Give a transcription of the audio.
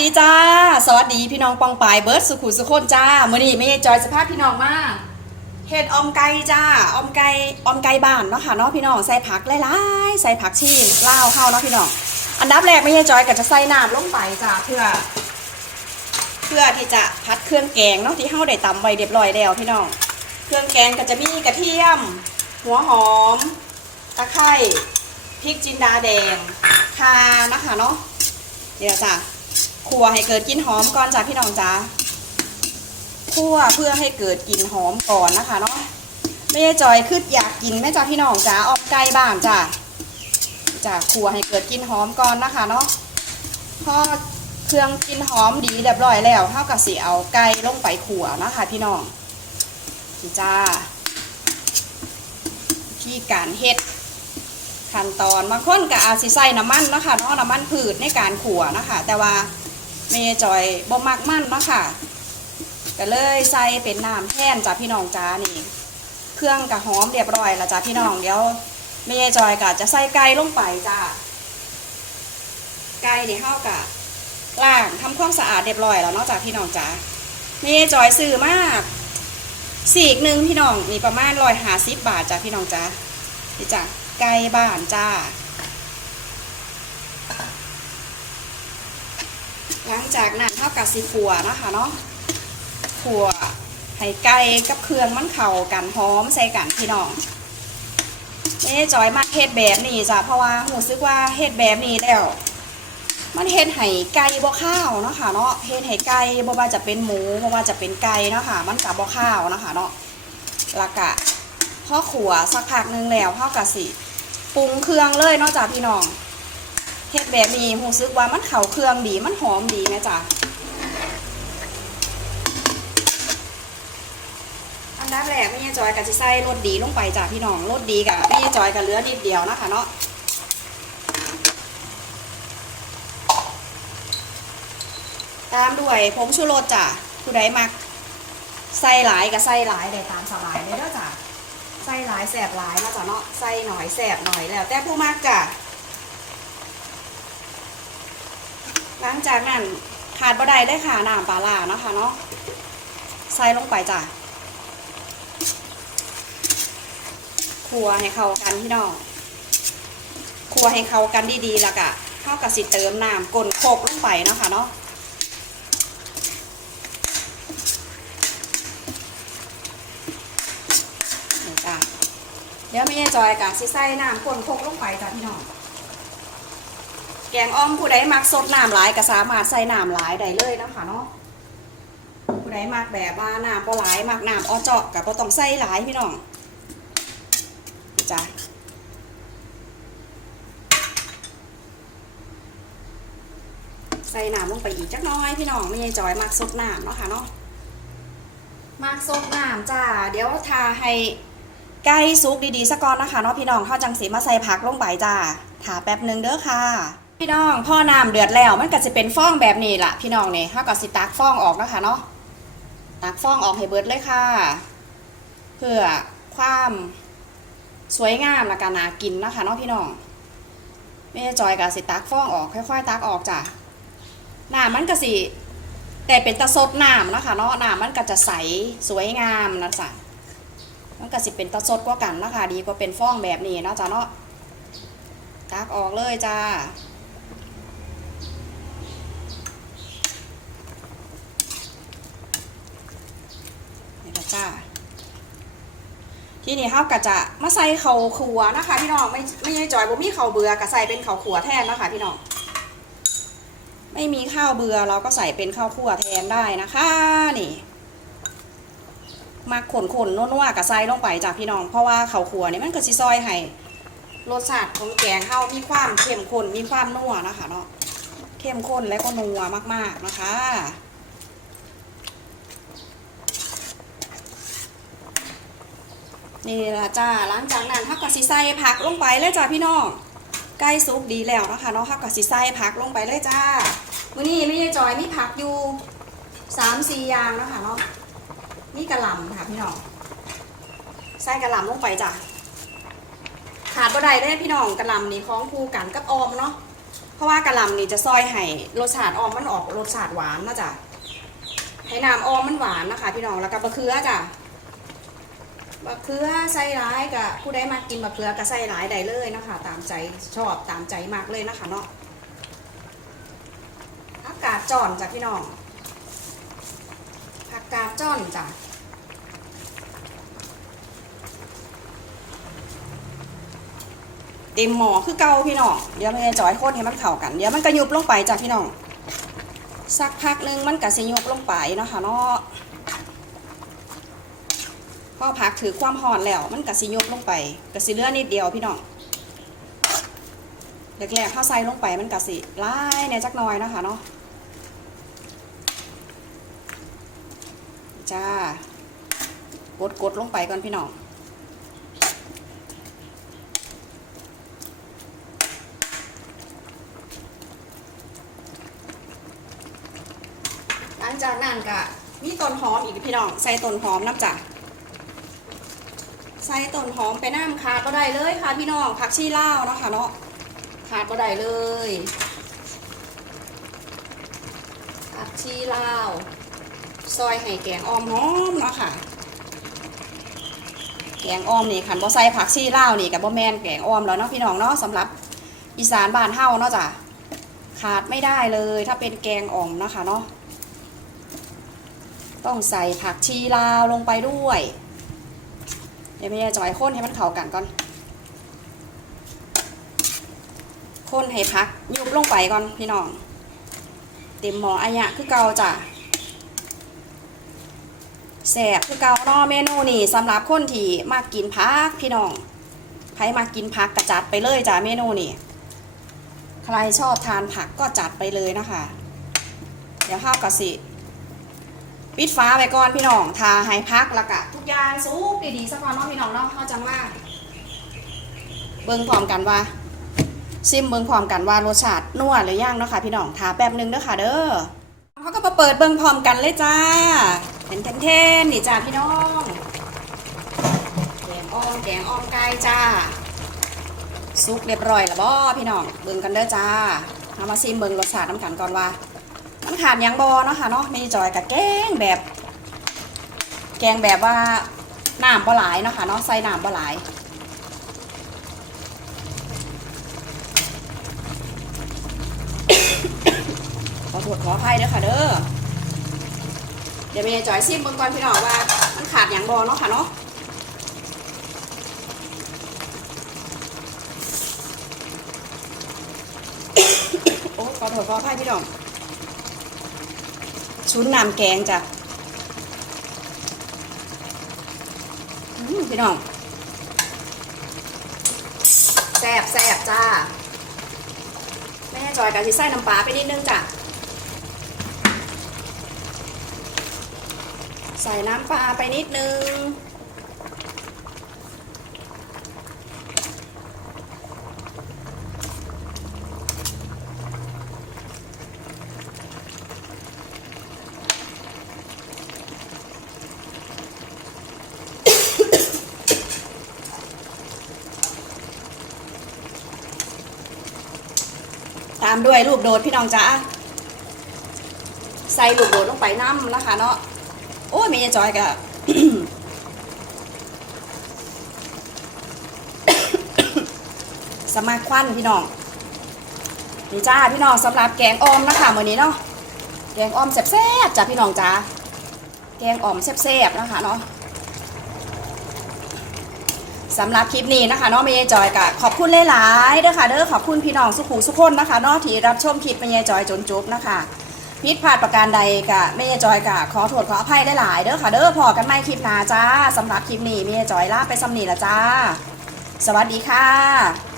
ดีจ้า สวัสดีพี่น้องปองปายเบิร์ดสุขุสุคนจ้ามือนี้ไม่จอยสภาพพี่น้องมาเฮ็ดอมไก่จ้าอมไก่อมไก่บ้านเนาะค่ะเนาะพี่น้องใส่ผักหลายๆใส่ผักชีเลาเข้าเนาะพี่น้องอันดับแรกไม่ใช่จอยก็จะใส่น้ำลงไปจ้าเพื่อ เพื่อที่จะพัดเครื่องแกงเนาะที่เฮาได้ตำไว้เรียบร้อยแล้วพี่น้องเครื่องแกงก็จะมีกระเทียม หัวหอมตะไคร้พริกจินดาแดงข่านะคะเนาะเดี๋ยวจ้ะ คั่วให้เกิดกลิ่นหอมก่อนจ้ะพี่น้องจ้าคั่วเพื่อให้เกิดกลิ่นหอมก่อนนะคะเนาะไม่ได้จอยคืออยากกินแม่จ้าพี่น้องจ้าออกไก่บ้านจ้าจ้าคั่วให้เกิดกลิ่นหอมก่อนนะคะเนาะพอเครื่องกลิ่นหอมดีเรียบร้อยแล้วเท่ากับสีเอาไก่ลงไปขั่วนะคะ พี่น้องจ้าที่การเฮ็ดขั้นตอนบางคนก็อาจสิใส่น้ำมันนะคะเนาะน้ำมันพืชในการขั่วนะคะ แต่ว่า เมย์จอยบ่มักมั่นเนาะค่ะก็เลยใส่เป็นน้ำแท่นจ้าพี่น้องจ้านี่ เครื่องกะหอมเรียบร้อยแล้วจ้าพี่น้องเดี๋ยวเมย์จอยก็จะใส่ไก่ลงไปจ้าไก่นี่เฮากะล้างทำความสะอาดเรียบร้อยแล้วนาะจ้าพี่น้องจ้าเมย์จอยซื้อมากสีกหนึ่งพี่น้องมีประมาณร้อยหาสิบบาทจ้าพี่น้องจ้านี่จ้าไก่บ้านจ้า หลังจากนั้นเท่ากับสีขัวนะคะเนาะขัวให้ไก่กับเครื่องมันเข้ากันพร้อมใส่กันพี่น้องไม่ได้จอยมาเฮ็ดแบบนี้จ้ะเพราะว่าหูซึกว่าเฮ็ดแบบนี้แล้ว มันเฮ็ดให้ไก่บ่ข้าวเนาะค่ะเนาะเฮ็ดให้ไก่บ่ว่าจะเป็นหมูบ่ว่าจะเป็นไก่เนาะค่ะมันกับบ่ข้าวนะคะเนาะล้วก็พอขัวสักพักหนึงแล้วเฮาก็สิปรุงเครื่องเลยเนาะจ้ะพี่น้อง เฮ็ดแบบนี้รู้สึกว่ามันเข้าเครื่องดีมันหอมดีแม่จ้ะอันดับแรกแม่จอยกับสิใส่รสดีลงไปจ้ะพี่น้องรสดีกับแม่จอยกับเหลือนิดเดียวนะคะเนาะตามด้วยผงชูรสจ้ะผู้ใดมักใส่หลายกับใส่หลายได้ตามสบายเลยเด้อจ้ะใส่หลายแสบหลายนะจ้ะเนาะใส่หน่อยแสบหน่อยแล้วแต่ผู้มักจ้ะ หลังจากนั้นขาดบ่ได้ได้ค่ะน้ำปลาล่านะคะเนาะใส่ลงไปจ้ะคัวให้เข้ากันพี่น้องคัวให้เข้ากันดีๆแล้วก็เท่ากับสิเติมน้ำกลนโคกลงไปเนาะค่ะเนาะนี่จ้ะเดี๋ยวไม่ใช่จอยกับสิใส่น้ำกลนโคกลงไปจ้ะพี่น้อง แกงอ้อมผู้ใดมักสดน้ำหลายก็สามารถใส่น้ำหลายได้เลยนะคะเนาะผู้ใดมักแบบว่าน้ำบ่หลายมักน้ำอ้อเจาะก็บ่ต้องใส่หลายพี่น้องจ้ะใส่น้ำลงไปอีกจักน้อยพี่น้องไม่ใช่จอยมักสดน้ำเนาะค่ะเนาะมักสดน้ำจ้าเดี๋ยวทาให้ไก่สุกดีๆสักก่อนนะคะเนาะพี่น้องเข้าจังสีมาใส่ผักลงไปจ้าถาแป๊บหนึ่งเด้อค่ะ พี่น้องพ่อน้ำเดือดแล้วมันก็จะเป็นฟองแบบนี้ล่ะ พี่น้องเนี่ยถ้าก็สิตักฟองออกนะคะเนาะตักฟองออกให้เบิดเลยค่ะ เพื่อความสวยงามและการนากินนะคะเนาะพี่น้องไม่จอยกับสิตักฟองออกค่อยๆตักออกจ้ะน้ำมันก็สิแต่เป็นตะซดน้ำนะคะเนาะน้ำมันก็จะใสสวยงามนะจ๊ะมันก็สิเป็นตะซดกว่ากันนะคะดีกว่าเป็นฟองแบบนี้เนาะจ้ะเนาะตักออกเลยจ้า นี่ละ จ้าที่นี่เขาก็จะมาใส่เขาขัวนะคะ พี่น้องไม่ไม่ใช่จอยบ่มีเขาเบื่อก็ใส่เป็นเขาขัวแทนนะคะ พี่น้องไม่มีข้าวเบื่อเราก็ใส่เป็นข้าวคั่วแทนได้นะคะนี่มาขนขนๆนัวๆกับใส่ลงไปจ้ะพี่น้อง เพราะว่าเขาวขัวนี่มันก็สิซอยให้รสชาติของแกงเข้ามีความเข้มข้นมีความนัวนะคะเนาะเข้มข้นและก็นัวมากๆนะคะ นี่ละจ้าหลังจากนั้นทักกับสิใส่ผักลงไปเลยจ้าพี่น้องใกล้ซุปดีแล้วนะคะเนาะทักกับสิใส่ผักลงไปเลยจ้าวันนี้ไม่ใช่จอยมีผักอยู่สามสี่อย่างนะคะเนาะนี่กระหล่ำค่ะพี่น้องใส่กระหล่ำลงไปจ้าขาดบ่ได้เลยพี่น้องกระหล่ำนี่ของคู่กันกับออมเนาะเพราะว่ากะหล่ำนี่จะซอยให้รสชาติออมมันออกรสชาติหวานนะจ๊ะให้น้ำออมมันหวานนะคะ พี่น้องแล้วก็บะเขือจ้ะ บะเขือใส่ร้ายกับผู้ใดมากินบะเขือก็ใส่ร้ายได้เลยนะคะ ตามใจชอบตามใจมากเลยนะคะเนาะผักกาดจ่อนจ้ะพี่น้องผักกาดจ่อนจ้ะเต็มหมอคือเก่าพี่น้องเดี๋ยวแม่จอยโคตรให้มันเข้ากันเดี๋ยวมันก็ยุบลงไปจ้ะพี่น้องสักพักหนึงมันก็สิยุบลงไปเนาะค่ะเนาะ พอพักถือความหอนแล้ว มันก็สิยุบลงไปก็สิเลือนิดเดียวพี่น้องแรกๆข้าใส่ลงไปมันก็สิไล่เนี่ยจักน่อยนะคะเนาะจ้ากดกดๆลงไปก่อนพี่น้องหลังจากนั้นก็มีต้นหอมอีกพี่น้องใส่ต้นหอมน้ำจ้ะ ใส่ต้นหอมไปน้ำขาดก็ได้เลยค่ะพี่น้องผักชีลาวเนาะค่ะเนาะขาดก็ได้เลยผักชีลาวซอยให้แกงออมหอมเนาะค่ะ แกงออมนี่ขันบ่ใส่ผักชีลาวนี่กับบ่แมนแกงออมแล้วเนาะพี่น้องเนาะสำหรับอีสานบ้านเฮาเนาะจ้ะขาดไม่ได้เลยถ้าเป็นแกงอ่อมเนาะคะเนาะต้องใส่ผักชีลาวลงไปด้วย เดี๋ยวแม่จอยข้นให้มันเข้ากันก่อนข้นให้พักยุบลงไปก่อนพี่น้อง เต็มหมออายะคือเกาจ้ะแสบคือเกาเนาะเมนูนี่สำหรับคนที่มากินพักพี่น้องใครมากินพักกระจัดไปเลยจ้ะเมนูนี่ใครชอบทานผักก็จัดไปเลยนะคะ เดี๋ยวข้าวกะสิ ปิดฟ้าไปก่อนพี่น้องทาให้พักแล้วก็ทุกอย่างสุกดีๆสักวันเนาะพี่น้องเนาะเขาจังว่า เบิ่งพร้อมกันว่าซิมเบิ่งพร้อมกันว่ารสชาตินัวหรือยังเนาะค่ะพี่น้องทาแป๊บหนึงเด้อค่ะเด้อเขาก็มาเปิดเบิ่งพร้อมกันเลยจ้าเป็นเทนๆนี่จ้าพี่น้องแกงอ้อมแกงอ้อมไก่จ้าสุกเรียบร้อยแล้วบ่พี่น้องเบิ่งกันเด้อจ้าเอามาซิมเบิ่งรสชาติน้ำกันก่อนว่า มันขาดหยังบอเนาะค่ะเนาะมีจอยกับแกงแบบ แกงแบบว่าน้ำบ่หลายเนาะค่ะเนาะใส่น้ำบ่หลายขอโทษขออภัยเด้อค่ะเด้อเดี๋ยวแม่จอยซิมเบิ่งก่อนพี่น้องว่า มันขาดหยังบอเนาะค่ะเนาะโอ้ขอโทษขออภัยพี่น้อง ชุนน้ำแกงจ้ะพี่น้องแซ่บแซ่บจ้าแม่จอยกับที่ใส่น้ำปลาไปนิดนึงจ้ะใส่น้ำปลาไปนิดนึงามด้วยลูกโดดพี่น้องจ้าใส่ลูกโดดลงไปน้ำนะคะเนาะโอ้ยเมย์จอยกะสมาควันพี่น้องนี่จ้าพี่น้องสำหรับแกงอ่อมนะคะมื้อนี้เนาะแกงอ่อมแซ่บๆจ้ะพี่น้องจ้าแกงอ่อมแซ่บๆนะคะเนาะ สำหรับคลิปนี้นะคะเนาะเมย์จอยกะขอบคุณหลายๆเด้อค่ะเด้อขอบคุณพี่น้องสุขุสุขคนนะคะเนาะที่รับชมคลิปเมย์จอยจนจบนะคะพิดพลาดประการใดกะเมย์จอยกะขอโทษขออภัยหลายๆเด้อค่ะเด้อพอกันไหม่คลิปหน้าจ้าสำหรับคลิปนี้เมย์จอยลาไปสำนีละจ้า สวัสดีค่ะ